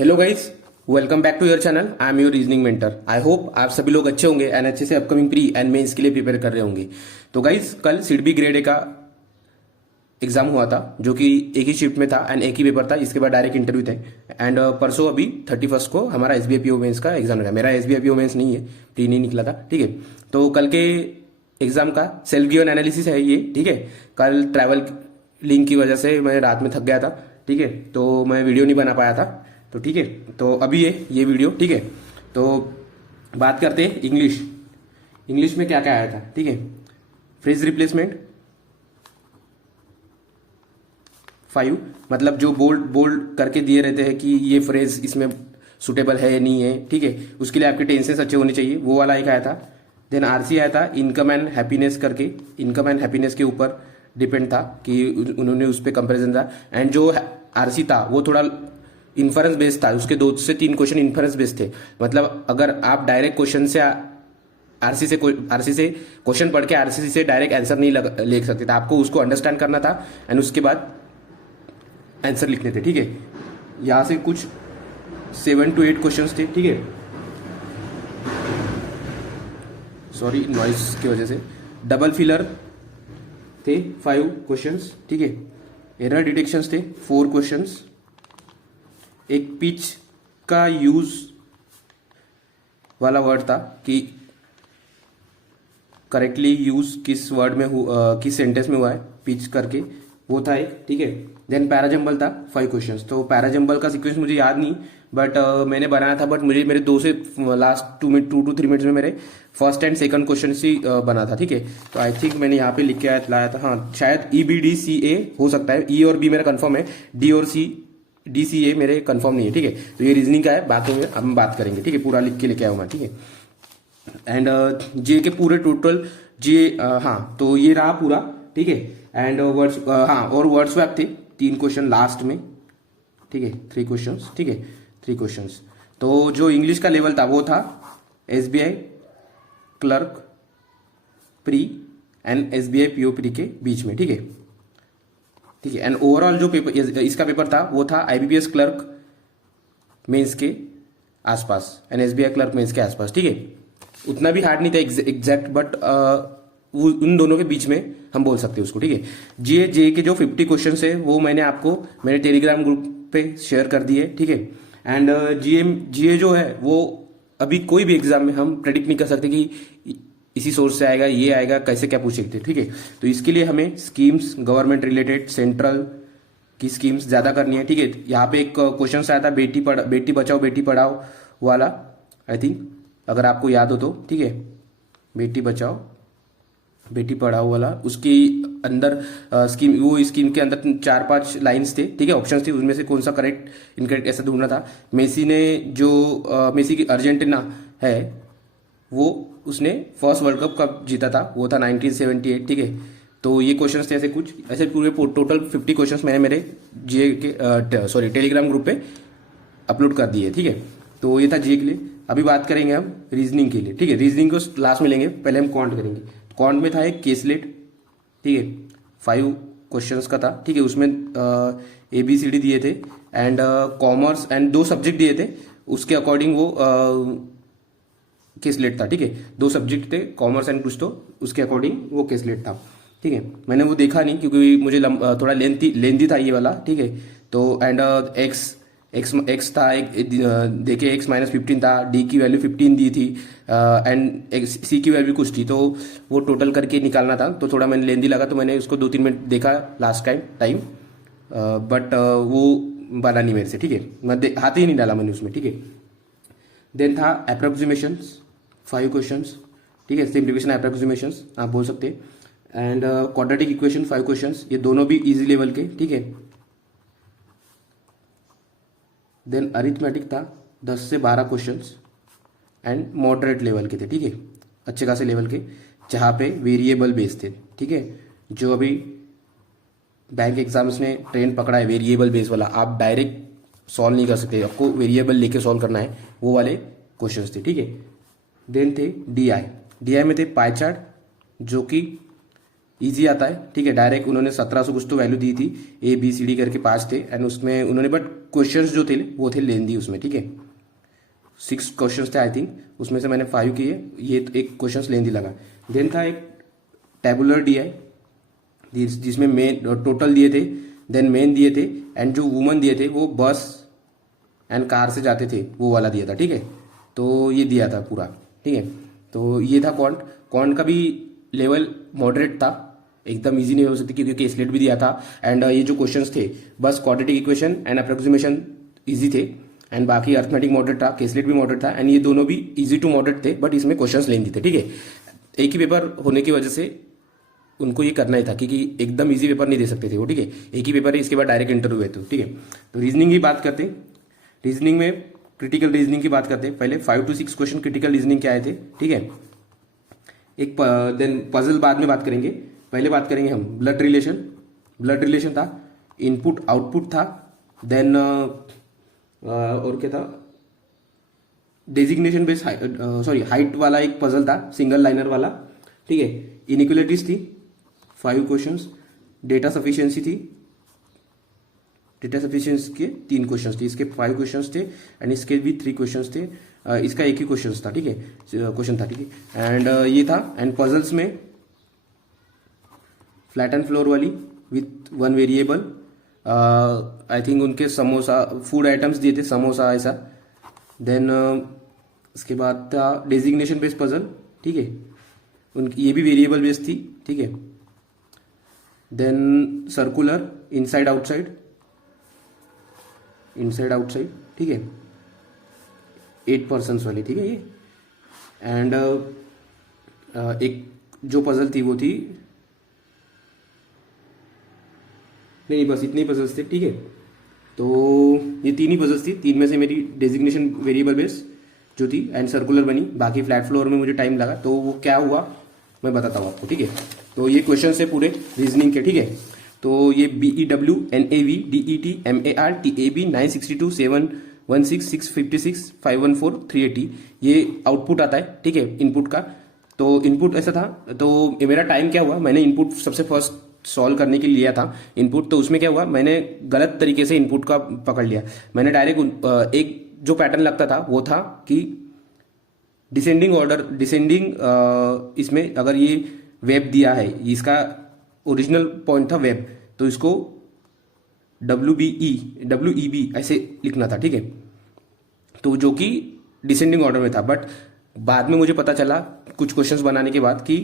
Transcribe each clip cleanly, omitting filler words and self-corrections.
Hello guys, welcome back to your channel. I am your reasoning mentor. I hope आप सभी लोग अच्छे होंगे एंड अच्छे से अपकमिंग प्री एंड मेंस के लिए प्रिपेयर कर रहे होंगे। तो गाइस, कल सिडबी ग्रेड ए का एग्जाम हुआ था जो कि एक ही शिफ्ट में था एंड एक ही पेपर था। इसके बाद डायरेक्ट इंटरव्यू थे एंड परसों अभी 31 को हमारा एसबीआई पीओ मेंस का एग्जाम लगा। मेरा एसबीआई पीओ मेंस नहीं है, प्री नहीं निकला था। ठीक है, तो कल के एग्जाम का सेल्फ गिवन एनालिसिस है ये। ठीक है, कल ट्रैवल लिंक की वजह से मैं रात में थक गया था। ठीक है, तो मैं वीडियो नहीं बना पाया था। तो ठीक है, तो अभी ये वीडियो। ठीक है, तो बात करते हैं इंग्लिश। इंग्लिश में क्या क्या आया था। ठीक है, फ्रेज रिप्लेसमेंट 5, मतलब जो बोल्ड बोल्ड करके दिए रहते हैं कि ये फ्रेज इसमें सुटेबल है या नहीं है। ठीक है, उसके लिए आपके टेंसेस अच्छे होने चाहिए, वो वाला एक आया था। देन आरसी आया था इनकम एंड हैप्पीनेस करके। इनकम एंड हैप्पीनेस के ऊपर डिपेंड था कि उन्होंने उस पर कंपेरिजन था। एंड जो आरसी था वो थोड़ा इन्फरेंस बेस्ड था। उसके 2 से 3 क्वेश्चन इन्फरेंस बेस्ड थे। मतलब अगर आप डायरेक्ट क्वेश्चन से आरसी से क्वेश्चन पढ़ के आरसी से डायरेक्ट आंसर नहीं ले सकते थे। आपको उसको अंडरस्टैंड करना था एंड उसके बाद आंसर लिखने थे। ठीक है, यहां से कुछ 7 to 8 क्वेश्चन थे। ठीक है, सॉरी नॉइस की वजह से। डबल फिलर थे 5 क्वेश्चंस। ठीक है, एरर डिटेक्शंस थे 4 क्वेश्चंस। एक पिच का यूज वाला वर्ड था कि करेक्टली यूज किस वर्ड में किस सेंटेंस में हुआ है, पिच करके, वो था एक। ठीक है, देन पैराजम्बल था 5 क्वेश्चंस। तो पैराजम्बल का सीक्वेंस मुझे याद नहीं, बट मैंने बनाया था। बट मुझे मेरे 2 से लास्ट 2 to 3 मिनट्स में मेरे फर्स्ट एंड सेकंड क्वेश्चन ही बना था। ठीक है, तो आई थिंक मैंने यहाँ पे लिख के लाया था। हाँ, शायद EBDCA हो सकता है। ई और बी मेरा कंफर्म है, डी और DCA मेरे कंफर्म नहीं है। ठीक है, तो ये रीजनिंग का है, बाकी में हम बात करेंगे। ठीक है, पूरा लिख के लेके आऊँ मैं। ठीक है, एंड जे के पूरे टोटल जे, हाँ, तो ये रहा पूरा। ठीक है, एंड वर्ड्स, हाँ, और वर्ड्स स्वैप थे 3 क्वेश्चन लास्ट में। ठीक है, 3 क्वेश्चंस। ठीक है, 3 क्वेश्चंस। तो जो इंग्लिश का लेवल था वो था SBI clerk pre and SBI PO pre के बीच में। ठीक है, ठीक है, एंड ओवरऑल जो पेपर इसका पेपर था वो था IBPS क्लर्क मेंस के आसपास एंड SBI क्लर्क मेंस के आसपास। ठीक है, उतना भी हार्ड नहीं था एग्जैक्ट, बट उन दोनों के बीच में हम बोल सकते हैं उसको। ठीक है, जे के जो 50 क्वेश्चन है वो मैंने आपको मेरे टेलीग्राम ग्रुप पे शेयर कर दिए। ठीक है, एंड GA जो है वो अभी कोई भी एग्जाम में हम प्रेडिक्ट नहीं कर सकते कि इसी सोर्स से आएगा, ये आएगा, कैसे क्या पूछ सकते। ठीक है, तो इसके लिए हमें स्कीम्स गवर्नमेंट रिलेटेड सेंट्रल की स्कीम्स ज्यादा करनी है। ठीक है, यहाँ पे एक क्वेश्चन आया था बेटी बचाओ बेटी पढ़ाओ वाला, आई थिंक, अगर आपको याद हो तो। ठीक है, बेटी बचाओ बेटी पढ़ाओ वाला, उसकी अंदर स्कीम के अंदर 4-5 लाइंस थे। ठीक है, ऑप्शंस थे, उसमें से कौन सा करेक्ट इनकरेक्ट ऐसा ढूंढना था। मेसी की अर्जेंटीना है वो, उसने फर्स्ट वर्ल्ड कप कब जीता था, वो था 1978। ठीक है, तो ये क्वेश्चंस थे ऐसे कुछ, ऐसे पूरे टोटल 50 क्वेश्चंस मैंने मेरे जीए के टेलीग्राम ग्रुप पे अपलोड कर दिए। ठीक है, तो ये था जीए के लिए। अभी बात करेंगे हम रीजनिंग के लिए। ठीक है, रीजनिंग को लास्ट में लेंगे, पहले हम क्वांट करेंगे। क्वांट में था एक केसलेट। ठीक है, 5 क्वेश्चंस का था। ठीक है, उसमें ABCD दिए थे एंड कॉमर्स एंड 2 सब्जेक्ट दिए थे, उसके अकॉर्डिंग वो केसलेट था। ठीक है, 2 सब्जेक्ट थे, कॉमर्स एंड कुछ, तो उसके अकॉर्डिंग वो केसलेट था। ठीक है, मैंने वो देखा नहीं क्योंकि मुझे थोड़ा लेंथी था ये वाला। ठीक है, तो एंड एक्स था एक, देखिए x -15 था, डी की वैल्यू 15 दी थी एंड सी की वैल्यू कुछ थी, तो वो टोटल करके निकालना था। तो थोड़ा मैंने लेंदी लगा, तो मैंने उसको 2-3 मिनट देखा लास्ट टाइम, बट वो बना नहीं मेरे से। ठीक है, मैं हाथ ही नहीं डाला मैंने उसमें। ठीक है, देन था अप्रोक्सीमेशंस 5 क्वेश्चंस। ठीक है, सिंप्लीफिकेशन अप्रोक्सीमेशंस आप बोल सकते हैं। एंड क्वाड्रेटिक इक्वेशन 5 क्वेश्चंस, ये दोनों भी इजी लेवल के। ठीक है, देन अरिथमेटिक था 10 से 12 क्वेश्चंस एंड मॉडरेट लेवल के थे। ठीक है, अच्छे खासे लेवल के, जहाँ पे वेरिएबल बेस थे। ठीक है, जो अभी बैंक एग्जाम्स ने ट्रेंड पकड़ा है वेरिएबल बेस वाला, आप डायरेक्ट सॉल्व नहीं कर सकते, आपको वेरिएबल लेके सॉल्व करना है, वो वाले क्वेश्चंस थे। ठीक है, देन थे DI में थे पाई चार्ट, जो कि इजी आता है, ठीक है। डायरेक्ट उन्होंने 1700 कुछ तो वैल्यू दी थी, ए बी सी डी करके 5 थे, एंड उसमें उन्होंने बट क्वेश्चंस जो थे वो थे लेंदी उसमें, ठीक है। 6 क्वेश्चंस थे आई थिंक, उसमें से मैंने 5 किए, ये एक क्वेश्चंस लेंदी लगा। देन था एक टेबुलर डी आई, जिसमें मेन टोटल दिए थे, देन मेन दिए थे, एंड जो वुमन दिए थे वो बस एंड कार से जाते थे, वो वाला दिया था, ठीक है। तो ये दिया था पूरा, ठीक है। तो ये था क्वांट। क्वांट का भी लेवल मॉडरेट था, एकदम इजी नहीं हो सकती क्योंकि स्लेट भी दिया था, एंड ये जो क्वेश्चंस थे बस quadratic equation and approximation easy थे, एंड बाकी अर्थमेटिक मॉडरेट था, केसलेट भी मॉडरेट था, एंड ये दोनों भी इजी टू मॉडरेट थे, बट इसमें क्वेश्चंस लेंदी थे, ठीक है। एक ही पेपर होने की वजह से उनको ये करना ही था, क्योंकि एकदम इजी पेपर नहीं दे सकते थे वो, ठीक है। एक ही पेपर है, इसके बाद डायरेक्ट इंटरव्यू है, तो ठीक है। तो रीजनिंग की बात करते हैं। रीजनिंग में क्रिटिकल रीजनिंग की बात करते हैं। पहले 5 to 6 क्वेश्चन क्रिटिकल रीजनिंग के आए थे, ठीक है। एक देन पजल बाद में बात करेंगे, पहले बात करेंगे हम ब्लड रिलेशन। ब्लड रिलेशन था, इनपुट आउटपुट था, देन और क्या था, डेजिग्नेशन बेस्ड, सॉरी हाइट वाला एक पजल था, सिंगल लाइनर वाला, ठीक है। इनइक्वलिटीज थी 5 क्वेश्चंस, डेटा सफिशिएंसी थी, डेटा सफिशिएंसी के 3 क्वेश्चंस थे, इसके 5 क्वेश्चंस थे, एंड इसके भी 3 क्वेश्चंस थे, इसका एक ही क्वेश्चन था, ठीक है, क्वेश्चन था, ठीक है। एंड ये था, एंड पजल्स में फ्लैट एंड फ्लोर वाली विथ 1 वेरिएबल, आई थिंक उनके समोसा फूड आइटम्स दिए थे, समोसा ऐसा। देन इसके बाद था डेजिग्नेशन बेस्ड पजल, ठीक है, उनकी ये भी वेरिएबल बेस्ड थी, ठीक है। Then circular, inside outside, inside outside, ठीक है, 8 पर्सन्स वाली, ठीक है ये। एंड एक जो पजल थी वो थी, नहीं बस इतनी पजल्स थे, ठीक है। तो ये 3 ही पजल्स थी, 3 में से मेरी डेजिग्नेशन वेरिएबल बेस जो थी एंड सर्कुलर बनी, बाकी फ्लैट फ्लोर में मुझे टाइम लगा, तो वो क्या हुआ मैं बताता हूँ आपको, ठीक है। तो ये क्वेश्चन है पूरे रीजनिंग के, ठीक है। तो ये BEW NAV DET MAR TAB 962 716 656 514 380 ये आउटपुट आता है, ठीक है, इनपुट का। तो इनपुट ऐसा था, तो मेरा टाइम क्या हुआ, मैंने इनपुट सबसे फर्स्ट सॉल्व करने के लिए लिया था इनपुट, तो उसमें क्या हुआ, मैंने गलत तरीके से इनपुट का पकड़ लिया। मैंने डायरेक्ट एक जो पैटर्न लगता था वो था कि डिसेंडिंग ऑर्डर, डिसेंडिंग, इसमें अगर ये वेब दिया है, इसका ओरिजिनल पॉइंट था वेब, तो इसको WEB ऐसे लिखना था, ठीक है। तो जो कि डिसेंडिंग ऑर्डर में था, बट बाद में मुझे पता चला कुछ क्वेश्चंस बनाने के बाद कि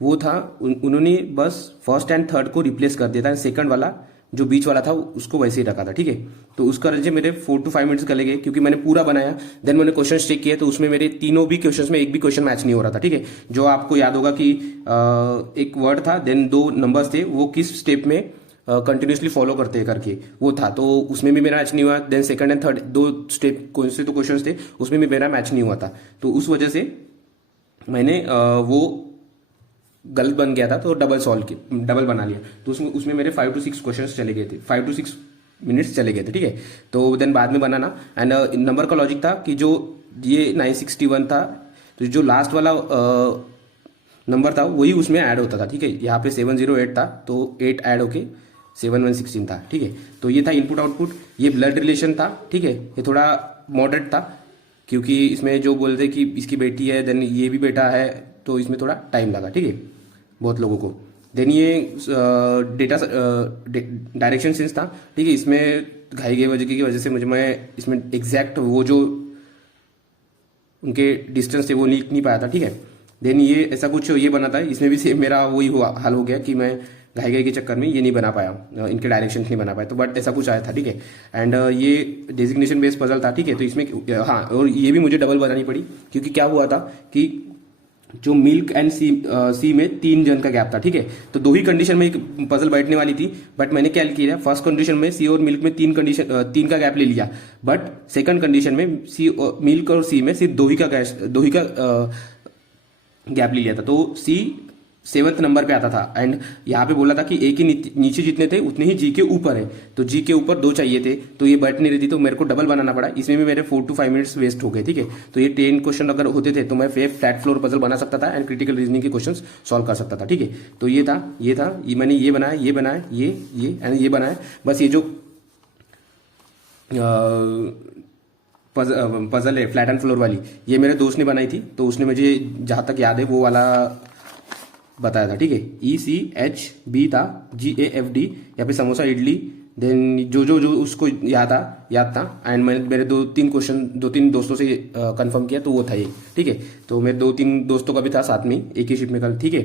वो था उन्होंने बस फर्स्ट एंड थर्ड को रिप्लेस कर दिया था, सेकंड वाला जो बीच वाला था उसको वैसे ही रखा था, ठीक है। तो उसका वजह मेरे 4 to 5 मिनट्स चले गए, क्योंकि मैंने पूरा बनाया, देन मैंने क्वेश्चन चेक किया, तो उसमें मेरे तीनों भी क्वेश्चंस में एक भी क्वेश्चन मैच नहीं हो रहा था, ठीक है। जो आपको याद होगा कि एक वर्ड था, देन 2 नंबर्स थे, वो किस स्टेप में कंटिन्यूसली फॉलो करते करके वो था, तो उसमें भी मेरा मैच नहीं हुआ। Then second and third 2 step कौन से तो क्वेश्चन थे, उसमें भी मेरा मैच नहीं हुआ था, तो उस वजह से मैंने वो गलत बन गया था, तो डबल बना लिया। तो उसमें मेरे 5 to 6 क्वेश्चंस चले गए थे, 5 to 6 मिनट्स चले गए थे, ठीक है। तो देन बाद में बनाना, एंड नंबर का लॉजिक था कि जो ये 961 था, तो जो लास्ट वाला नंबर था वही उसमें ऐड होता था, ठीक है। यहाँ पे 708 था, तो 8 ऐड होके 7116 था, ठीक है। तो ये था इनपुट आउटपुट। ये ब्लड रिलेशन था, ठीक है, ये थोड़ा मॉडरेट था, क्योंकि इसमें जो बोलते कि इसकी बेटी है, देन ये भी बेटा है, तो इसमें थोड़ा टाइम लगा, ठीक है, बहुत लोगों को। देन ये डेटा डायरेक्शन सेंस था, ठीक है। इसमें घाई गई वजह की वजह से मैं इसमें एग्जैक्ट वो जो उनके डिस्टेंस थे वो लिख नहीं पाया था, ठीक है। देन ये ऐसा कुछ ये बना था, इसमें भी सेम मेरा वही हुआ हाल हो गया कि मैं घाई गई के चक्कर में ये नहीं बना पाया, इनके डायरेक्शन नहीं बना पाया, तो बट ऐसा कुछ आया था, ठीक है। एंड ये डेजिग्नेशन बेस्ड पजल था, ठीक है। तो इसमें हाँ, और ये भी मुझे डबल बनानी पड़ी, क्योंकि क्या हुआ था कि जो मिल्क एंड सी में 3 जन का गैप था, ठीक है। तो 2 ही कंडीशन में एक पजल बैठने वाली थी, बट मैंने क्या किया, फर्स्ट कंडीशन में सी और मिल्क में 3 का गैप ले लिया, बट सेकंड कंडीशन में मिल्क और सी में सिर्फ 2 ही का गैप ले लिया था। तो सी 7वें नंबर पे आता था। एंड यहाँ पे बोला था कि ए के नीचे जितने थे उतने ही जी के ऊपर है, तो जी के ऊपर 2 चाहिए थे, तो ये बैठ नहीं रही थी, तो मेरे को डबल बनाना पड़ा। इसमें भी मेरे 4 to 5 मिनट्स वेस्ट हो गए, ठीक है। तो ये 10 क्वेश्चन अगर होते थे तो मैं फ्लैट फ्लोर पजल बना सकता था एंड क्रिटिकल रीजनिंग के क्वेश्चन सॉल्व कर सकता था, ठीक है। तो ये मैंने ये बनाया, ये एंड ये बनाया। बस ये जो पजल है फ्लैट एंड फ्लोर वाली, ये मेरे दोस्त ने बनाई थी, तो उसने मुझे जहाँ तक याद है वो वाला बताया था, ठीक है। ECHB था, GAFD, यहाँ पे समोसा इडली, देन जो उसको याद था एंड मैंने मेरे 2-3 दोस्तों से कंफर्म किया, तो वो था ये, ठीक है। तो मेरे 2-3 दोस्तों का भी था साथ में एक ही शिफ्ट में कल, ठीक है।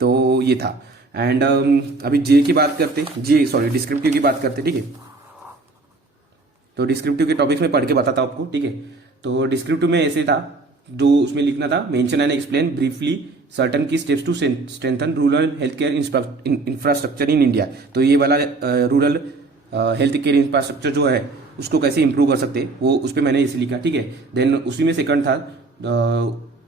तो ये था। एंड अभी जे की बात करते, डिस्क्रिप्टिव की बात करते, ठीक है। तो डिस्क्रिप्टिव के टॉपिक्स में पढ़ के बताता हूँ आपको, ठीक है। तो डिस्क्रिप्टिव में ऐसे था, जो उसमें लिखना था, mention and explain briefly certain की steps to strengthen rural health care infrastructure in India. तो ये वाला रूरल हेल्थ केयर इंफ्रास्ट्रक्चर जो है उसको कैसे इंप्रूव कर सकते हैं, वो उस पर मैंने इसे लिखा, ठीक है। देन उसी में सेकंड था,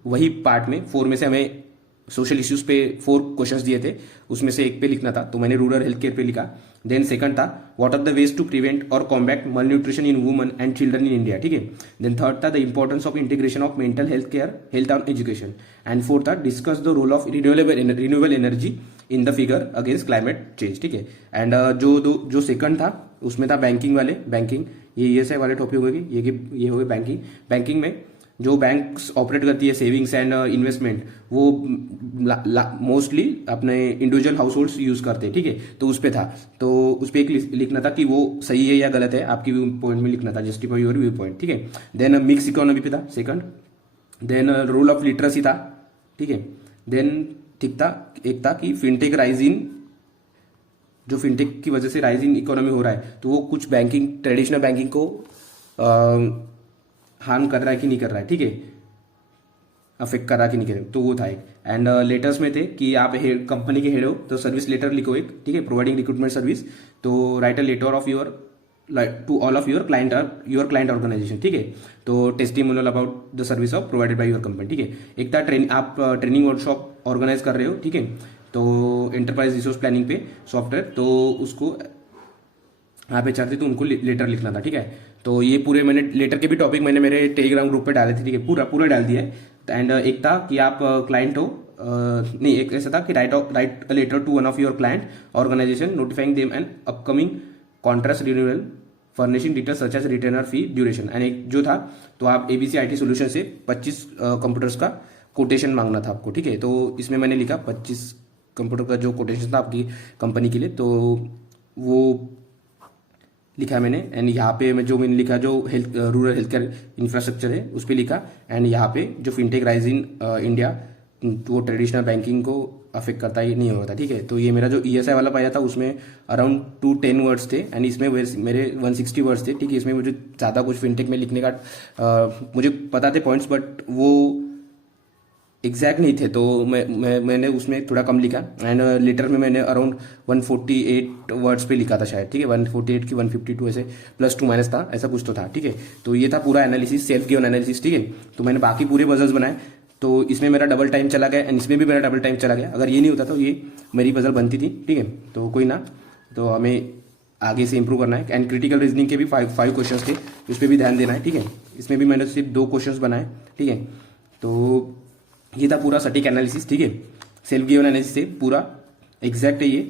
वही पार्ट में 4 में से हमें सोशल इश्यूज पे 4 क्वेश्चंस दिए थे, उसमें से एक पे लिखना था, तो मैंने रूरल हेल्थ केयर पे लिखा। देन सेकंड था, what are the ways to prevent और combat malnutrition in women and children in India, ठीक है। देन थर्ड था, the importance of integration of mental health care, health and education. And fourth था, discuss the role of renewable energy in the figure against climate change, ठीक है। And जो second था उसमें था बैंकिंग, ये से वाले टॉपिक हो गए, ये हो गए बैंकिंग में जो बैंक्स ऑपरेट करती है सेविंग्स एंड इन्वेस्टमेंट, वो मोस्टली अपने इंडिविजुअल हाउस होल्ड्स यूज करते हैं, ठीक है। तो उस पे था, तो उस पर एक लिखना था कि वो सही है या गलत है, आपकी व्यू पॉइंट में लिखना था, जस्टिफाई योर व्यू पॉइंट, ठीक है। देन मिक्स इकोनॉमी पे था second. Then rule of literacy था, ठीक है। देन ठीक था, एक था कि फिनटेक राइज इन, जो फिनटेक की वजह से राइज इन इकोनॉमी हो रहा है, तो वो कुछ ट्रेडिशनल बैंकिंग को हार्म कर रहा है कि नहीं कर रहा है, ठीक है, अफेक्ट कर रहा है कि नहीं कर रहा है, तो वो था एक। एंड लेटर्स में थे कि आप कंपनी के हेड हो तो सर्विस लेटर लिखो एक, ठीक है, प्रोवाइडिंग रिक्रूटमेंट सर्विस, तो write a letter of your to all of your client organisation, ठीक है। तो testimonial about the service of provided by your company, ठीक है। एक था आप ट्रेनिंग वर्कशॉप ऑर्गेनाइज कर रहे हो, ठीक है, तो एंटरप्राइज रिसोर्स प्लानिंग पे सॉफ्टवेयर, तो उसको यहाँ पे चाहते तो उनको लेटर लिखना था, ठीक है। तो ये पूरे मैंने लेटर के भी टॉपिक मैंने मेरे टेलीग्राम ग्रुप पे डाले थे, ठीक है, पूरा डाल दिया है। एंड एक था कि आप क्लाइंट हो, नहीं, एक ऐसा था कि write a letter to one of your client organisation notifying them and upcoming contract renewal furnishing details such as retainer fee duration. And एक जो था, तो आप ABC IT सोल्यूशन से 25 कंप्यूटर्स का कोटेशन मांगना था आपको, ठीक है। तो इसमें मैंने लिखा 25 कंप्यूटर का जो कोटेशन था आपकी कंपनी के लिए, तो वो लिखा मैंने। एंड यहाँ पे मैंने लिखा जो रूरल हेल्थ केयर इंफ्रास्ट्रक्चर है उस पर लिखा। एंड यहाँ पे जो फिनटेक राइज इन इंडिया, वो ट्रेडिशनल बैंकिंग को अफेक्ट करता ही नहीं होता, ठीक है। तो ये मेरा जो ESI वाला पाया था उसमें अराउंड 210 वर्ड्स थे एंड इसमें मेरे 160 वर्ड्स थे, ठीक है। इसमें मुझे ज़्यादा कुछ फिनटेक में लिखने का मुझे पता थे पॉइंट्स, बट वो एग्जैक्ट नहीं थे, तो मैंने उसमें थोड़ा कम लिखा। एंड लेटर में मैंने अराउंड 148 वर्ड्स पे लिखा था शायद, ठीक है, 148 की 152 ऐसे +2- था, ऐसा कुछ तो था, ठीक है। तो ये था पूरा एनालिसिस, सेल्फ गिवन एनालिसिस, ठीक है। तो मैंने बाकी पूरे पजल्स बनाए, तो इसमें मेरा डबल टाइम चला गया एंड इसमें भी मेरा डबल टाइम चला गया। अगर ये नहीं होता तो ये मेरी पजल बनती थी, ठीक है। तो कोई ना, तो हमें आगे से इंप्रूव करना है। एंड क्रिटिकल रीजनिंग के भी 5 क्वेश्चंस थे, उस पर भी ध्यान देना है, ठीक है। इसमें भी मैंने सिर्फ 2 क्वेश्चंस बनाए, ठीक है। तो ये था पूरा सटीक एनालिसिस, ठीक है, सेल्फ गिवन एनालिसिस से पूरा एग्जैक्ट है ये।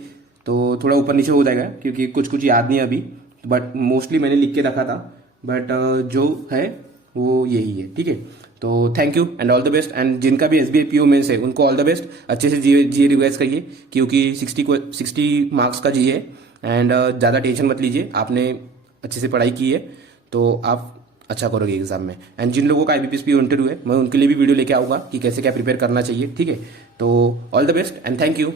तो थोड़ा ऊपर नीचे हो जाएगा क्योंकि कुछ याद नहीं है अभी, बट मोस्टली मैंने लिख के रखा था, बट जो है वो यही है, ठीक है। तो thank you and all the best. And जिनका भी SBI PO मेंस है उनको ऑल द बेस्ट, अच्छे से GA रिवाइज करिए क्योंकि 60 मार्क्स का GA है। एंड ज़्यादा टेंशन मत लीजिए, आपने अच्छे से पढ़ाई की है तो आप अच्छा करोगे एग्जाम में। एंड जिन लोगों का IBPS PO इंटरव्यू है मैं उनके लिए भी वीडियो लेके आऊँगा कि कैसे क्या प्रिपेयर करना चाहिए, ठीक है। तो all the best and thank you.